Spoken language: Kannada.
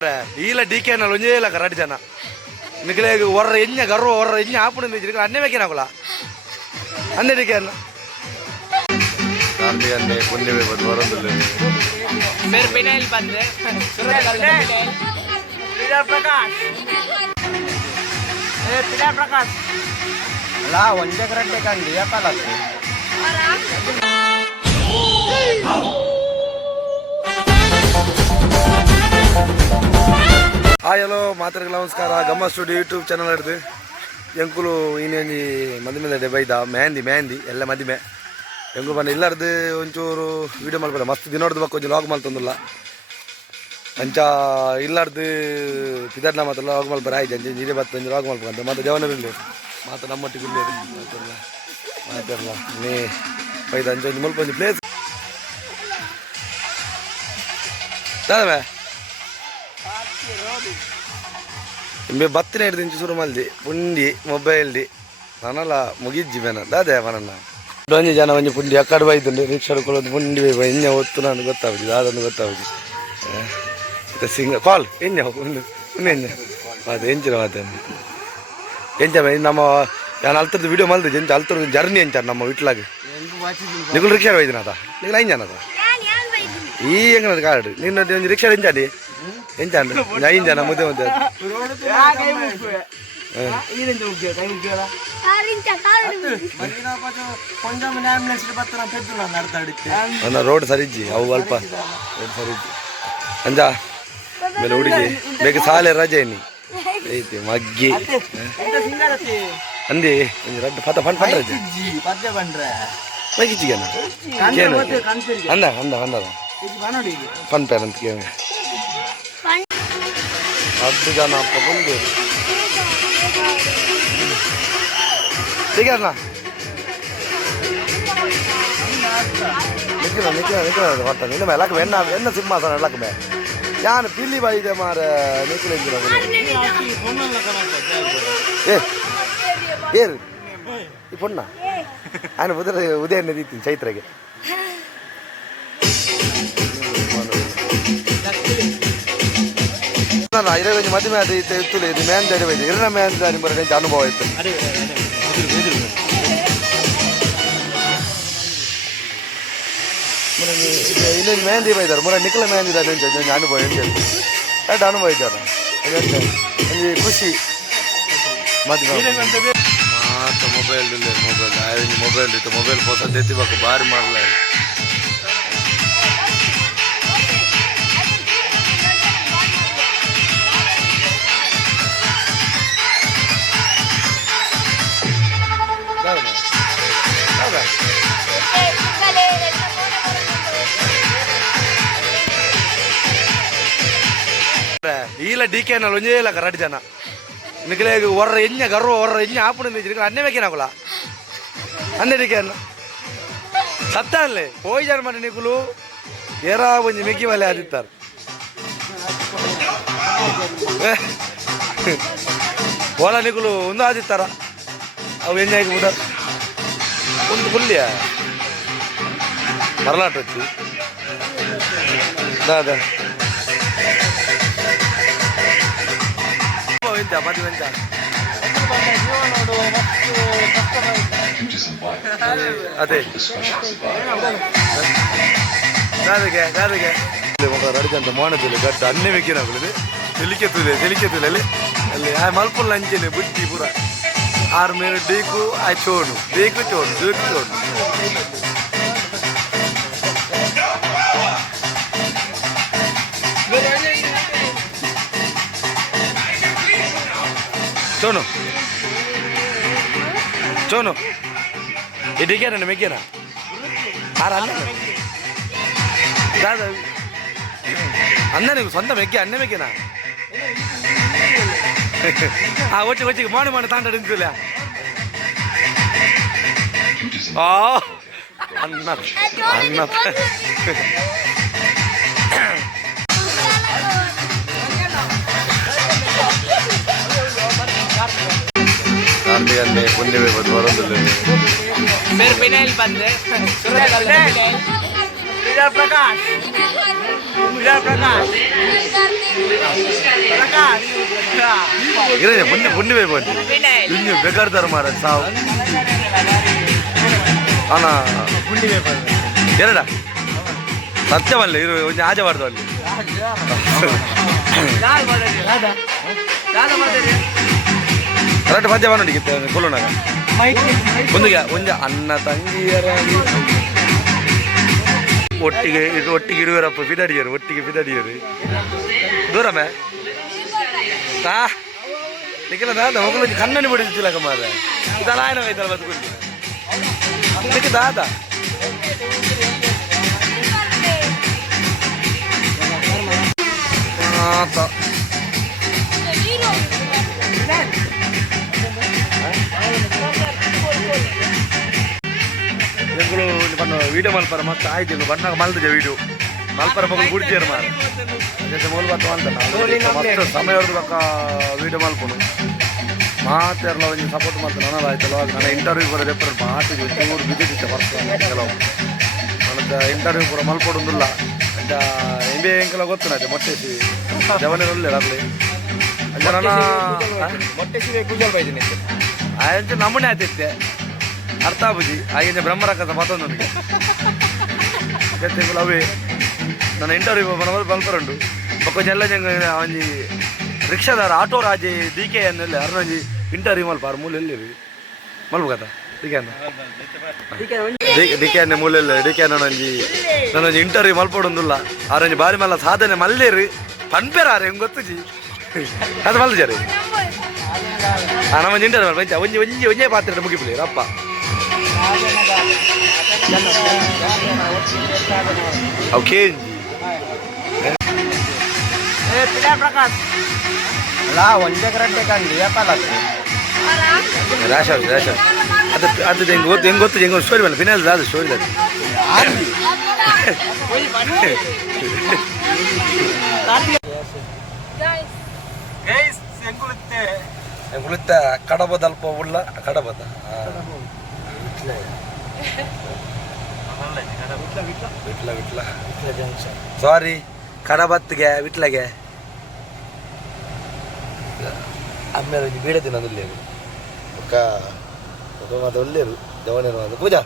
ಇಲ್ಲ ಡಿ ಕೆ ನಲ್ಲಿ ಒಂದೇ ಇಲ್ಲ ಕರಾಟಿ ಜನ ನಿಖಲೆ ಹೊರ ಎಣ್ಣೆ ಗರ್ವ ಹೊರ ಎಣ್ಣೆ ಆಪುಣ ಅನ್ನೇ ಬೇಕೇನಾಗಲ್ಲ ಅನ್ನೇ ಡಿ ಕೆ ಅನ್ನ गांधी अन्ने पुण्य में बदवारों दिले फिर बिनेल बंदे पिला प्रकाश पिला प्रकाश ला वंजे करते कांडी या कालाते ಹಾಯ್ ಹಲೋ ಮಾತರಿಗೆ ನಮಸ್ಕಾರ ಗಮ್ಮ ಸ್ಟುಡಿಯೋ ಯೂಟ್ಯೂಬ್ ಚಾನಲ್ ಹಿಡಿದು ಎಂಕುಲು ಇನ್ನೇಂಜಿ ಮದುವೆ ಮೇಲೆ ಬೈದ ಮೆಹಂದಿ ಎಲ್ಲ ಮದುವೆ ಹೆಂಗು ಬನ್ನಿ ಇಲ್ಲಾರ್ದು ಒಂಚೂರು ವೀಡಿಯೋ ಮಾಡ್ಬೋದು ಮಸ್ತ್ ದಿನೋಡ್ದು ಬಕ್ಕ ಒಂಚೂರು ಲಾಗ್ ಮಾಡ್ತಂದಿಲ್ಲ ಅಂಚ ಇಲ್ಲಾರ್ದು ಪಿದರ್ನ ಮಾತ್ರ ಲಾಗ್ ಮಾಡ್ಬಾರ ಆಯ್ತು ಅಂಚೆ ನೀರೇ ಬತ್ತ ಲಾಗ್ ಮಾಡ್ಬೇಕಂತ ಮತ್ತೆ ದೇವನರಲ್ಲಿ ಮಾತು ನಮ್ಮೊಟ್ಟಿಗೆ ಇಲ್ಲಿ ಮಾತಾಡಲ್ಲ ನೀ ಬೈದ ಅಂಚೆ ಒಂದು ಮುಲ್ಪ ಒಂದು ಪ್ಲೇಸ್ ದಾದವೇ ನಿಮಗೆ ಬತ್ತಿನ ಹಿಡಿದು ಇಂಚು ಶುರು ಮಲ್ದಿ ಪುಂಡಿ ಮೊಬೈಲ್ಡಿ ನಾನಲ್ಲ ಮುಗಿಜ್ಜಿ ಬೇನ ದಾದೆ ಮನನ್ನ ಒಂಜಿ ಜನ ಒಂಜಿ ಪುಂಡಿ ಅಕ್ಕಡೆ ಬೈದುಂಡು ರಿಕ್ಷಾ ಹಿಡ್ಕೊಳ್ಳೋದು ಪುಂಡಿ ಬೈ ಎಣ್ಣೆ ಹೊತ್ತು ನಾನು ಗೊತ್ತಾಗುದು ಅದನ್ನು ಗೊತ್ತಾಗುದು ಸಿಂಗ ಕಾಲ್ ಎಣ್ಣೆ ಒಂದು ಎಣ್ಣೆ ಅದು ಎಂಚಿನ ಮಾತನ್ನು ಎಂಚ ನಮ್ಮ ನಾನು ಅಲ್ತರದ್ದು ವಿಡಿಯೋ ಮಲ್ದು ಎಂಚ ಅಲ್ತರದ್ದು ಜರ್ನಿ ಎಂಚಾರ ನಮ್ಮ ವಿಟ್ಲಾಗ ನಿಗುಲ್ ರಿಕ್ಷಾ ಬೈದಿನ ಅದ ನಿಗುಲ್ ಐಂಜಾನ ಅದ ಈ ಹೆಂಗ ಕಾರ್ಡ್ ನಿನ್ನ ಒಂದು ರಿಕ್ಷಾ ಎಂಚಾಡಿ ಎಂಚಾಂಡು ಐಂಜಾನ ಮುದ್ದೆ ಮುದ್ದೆ ರೋಡ್ ಸರಿಜ್ಜಿ ಅವು ಅಲ್ಪ ರೋಡ್ ಸರಿಜ್ಜಿ ಅಂಜ ಮೇಲೆ ಹುಡುಗಿ ಬೇಗ ಸಾಲೆ ರಜೆ ನೀ ಐತಿ ಮಗ್ಗಿ ಅಂದಿ ರಡ್ಡು ಪತ ಫಂಡ್ ಫಂಡ್ ರಜೆ ಮಗಿಚ್ಚಿಗೆ ಅಂದ ಅಂದ ಅಂದ ಫನ್ ಪೇರ್ ಅಂತ ಕೇಳಿ ಹತ್ತು ಜನ ಅಪ್ಪ ಬಂದು ನಿಖಿಲ ಹೊಟ್ಟ ನಿನ್ನ ಮೇಲೆ ಎಲ್ಲಕ್ಕೆ ಎನ್ನ ಸಿಂಹಾಸನ ಎಲ್ಲಕ್ಕೆ ಮೇ ಯಾನು ಪಿಲ್ಲಿ ಬಾಯಿದೆ ಮಾರ ನಿಖಿಲ ಏರು ಈ ಪೊಣ್ಣ ನಾನು ಉದಯನ್ನ ದೀತೀನಿ ಚೈತ್ರೆಗೆ ಇರವೇ ಮದುವೆ ಅದು ಇತ್ತು ಇದು ಮೇಂದಾರಿ ಬೈದು ಇರನ ಮೇಂದಾರಿ ಬರೋ ಅನುಭವ ಇತ್ತು ಇನ್ನೊಂದು ಮೆಹಂದಿ ಬೈದಾರೆ ಮುರ ನಿಖಲ ಮೆಹಂದಿ ಅನುಭವ ಎಂತ ಎರಡು ಅನುಭವ ಇದ್ದಾರೆ ಒಂದು ಖುಷಿ ಮದುವೆ ಮಾತ್ರ ಮೊಬೈಲ್ ಇಲ್ಲ ಮೊಬೈಲ್ ಇತ್ತು ಮೊಬೈಲ್ ಫೋಟೋ ಎತ್ತಿಬೇಕು ಭಾರಿ ಮಾಡಲ ಇಲ್ಲ ಡಿ ಕೆ ನಲ್ಲಿ ಒಂದೇ ಇಲ್ಲ ಕರಾಟಿ ಜನ ನಿಖಲೆ ಹೊರ ಎಣ್ಣೆ ಗರ್ವ ಹೊರ ಎಣ್ಣೆ ಆಪುಣ ಅನ್ನೇ ಬೇಕೇನಾಗಲ್ಲ ಅನ್ನೇ ಡಿ ಕೆ ಅನ್ನ ಸತ್ತ ಅಲ್ಲೇ ಹೋಯ್ ಜನ ಮಾಡಿ ನಿಗುಲು ಏರಾ ಒಂಜಿ ಮೆಗ್ಗಿ ಮಲೆ ಆದಿತ್ತಾರೆ ಓಲ ನಿಗುಲು ಒಂದು ಆದಿತ್ತಾರ ಅವು ಎಣ್ಣೆ ಆಗಿ ಬಿಡ ಒಂದು ಫುಲ್ಲಿಯ ಮರಲಾಟ వచ్చి ದಾದ ಮದುವೆ ಅದೇ ಗಾದಿಗೆ ರಡಿದಂತ ಮಾನದಲ್ಲಿ ಗಡ್ಡ ಅನ್ನೆ ಮೆಕ್ಕಿನಾಗಲಿದೆ ತೆಲಿಕೆತ್ತುಲೆ ಅಲ್ಲಿ ಆ ಮಲ್ಪುಲ್ಲ ಅಂಚೆನೆ ಬುಟ್ಟಿ ಪೂರ ಆರು ಮೇಲೆ ಡೇಕು ಆ ಚೋಡು ಡೇಕು ಚೋಡು ಚೋನು ಇಡಿಗೆ ನನ್ನ ಮೆಗ್ಗೆನ ಆರ ಅನ್ನ ದಾದ ಅನ್ನ ನೀವು ಸ್ವಂತ ಮೆಗ್ಗೆ ಅನ್ನೆ ಮೆಗ್ಗೆನ ಆ ಒಟ್ಟಿಗೆ ಮಾಡಿ ತಾಂಡ ನಿಂತಿಲ್ಲ ಅನ್ನ गांधी अन्ने पुण्य में बदवारों दिले फिर बिनेल बंदे ಪ್ರಕಾಶ್ ಪ್ರಕಾಶ್ ಇರೇ ಪುಂಡಿ ಬೈ ಬಂದು ಇನ್ನು ಬೇಕಾರ್ತಾರೆ ಮಾರ ಸಾವು ಅಣ್ಣ ಎರಡ ಸತ್ಯವಲ್ಲ ಇರು ಒಂದು ಆಜೆ ಬಾರ್ದು ಅಲ್ಲಿ ಕರೆಕ್ಟ್ ಮಧ್ಯ ನೋಡಿ ಕೊಲ್ಲೋಣ ಒಂದಿಗೆ ಒಂದು ಅಣ್ಣ ತಂಗಿಯರಾಗಿ ಒಟ್ಟಿಗೆ ಇರುವರಪ್ಪ ಪಿದಾಡಿಯರು ಒಟ್ಟಿಗೆ ಪಿದಾಡಿಯರು ದೂರಮೇ ನಿಖಿಲ ದಾದ ಮಕ್ಕಳು ಕಣ್ಣನ್ನು ಬಿಡಿಸ್ತಿಲ್ಲ ಮಾರ ಇದಲ್ಲ ಆಯ್ನ ಐತಲ್ಲ ಬದುಕೊಂಡು ನಿಖಿ ದಾದ ವೀಡಿಯೋ ಮಲ್ಪರ ಮತ್ತೆ ಆಯ್ತು ಬಣ್ಣಾಗ ಮಲ್ತಿದ್ದೆ ವೀಡಿಯೋ ಮಲ್ಪರ ಮಗಳು ಗುಡ್ತಿಯರು ಮಾರ ಮೂಲ ಬತ್ತ ಮತ್ತೆ ಸಮಯ ಹೊಡೆದು ಬಕ್ಕ ವೀಡಿಯೋ ಮಲ್ಪನು ಮಾತೆಲ್ಲ ಒಂದು ಸಪೋರ್ಟ್ ಮಾಡ್ತಾನೆ ನನಗೆ ಆಯ್ತಲ್ಲ ನನ್ನ ಇಂಟರ್ವ್ಯೂ ಕೂಡ ರೆಫರ್ ಮಾತಿಗೆ ಒಂಚೂರು ಬಿದ್ದಿದ್ದೆ ಬರ್ತಾನೆ ಕೆಲವು ನನ್ನ ಇಂಟರ್ವ್ಯೂ ಕೂಡ ಮಲ್ಪಡೋದಿಲ್ಲ ಅಂತ MBA ಎಂಕೆಲ್ಲ ಗೊತ್ತು ನಾಚೆ ಮೊಟ್ಟೆಸಿ ಜವನರಲ್ಲೇ ಆಗಲಿ ಅಂತ ನನ್ನ ಮೊಟ್ಟೆ ಪೂಜಲ್ ಬೈದಿನಿ ಆಯ್ತು ನಮ್ಮನೆ ಆಯ್ತಿತ್ತೆ ಅರ್ಥ ಆಗುಜಿ ಆಗಿನ ಬ್ರಹ್ಮರಕ್ಕದ ಮತ್ತೊಂದು ನನಗೆ ಅವೇ ನನ್ನ ಇಂಟರ್ವ್ಯೂ ಬಲ್ಪರುಂಡು ಬೊಕ್ಕೊಂಜೆಲ್ಲ ಒಂಜಿ ರಿಕ್ಷಾದಾರ ಆಟೋ ರಾಜಿ DK ಅನ್ನೆಲ್ಲ ಅರ್ನೊಂಜಿ ಇಂಟರ್ವ್ಯೂ ಮಲ್ಪಾರ ಮೂಲೆಯಲ್ಲಿ ಮಲ್ಪುಗತ DK ಅನ್ನೆ ಮೂಲೆಲ್ಲ DK ಅನ್ನೊಂಜಿ ನನ್ನೊಂಜಿ ಇಂಟರ್ವ್ಯೂ ಮಲ್ಪಡೊಂದುಲ್ಲ ಆರೊಂಜಿ ಬಾರಿ ಮಲ್ಲ ಸಾಧನೆ ಮಲ್ಲೇರು ಪನ್ಪೇರಾರೆ ಹೆಂಗೆ ಗೊತ್ತುಜಿ ಅದು ಮಲ್ಜಾರಿ ನಮ್ಮೊಂದು ಇಂಟರ್ವ್ಯೂ ಮಲ್ಪ ಒಂಜಿ ಒಂಜಿ ಒಂಜೇ ಪಾತ್ರೆ ಮುಗಿಬಿಡಿ ರಪ್ಪ ಓಕೆ ಪ್ರಕಾಶ್ ಅಲ್ಲ ಒಂದೇ ಕರೆಕ್ಟೇ ಕಂಡು ಯಾಕಲ್ಲ ರಾಶ ಅದು ಹೆಂಗೆ ಗೊತ್ತು ಹೆಂಗೆ ಸ್ಟೋರಿ ಬಲ್ಲ ಫಿನಾಲ್ ಅದು ಸ್ಟೋರಿ ಎಂಗುಳಿತ್ತ ಕಡಬದ ಅಲ್ಪ ಉಳ್ಳ ಕಡಬದ ವಿಟ್ಲ ಸಾರಿ ಕಡಬತ್ಗೆ ವಿಟ್ಲಗೆ ಆಮೇಲೆ ಬೀಡದಿನ ಒಳ್ಳೆಯರು ಒಕ್ಕ ಒಳ್ಳೆಯರು ಜವನೇರು ಪೂಜಾ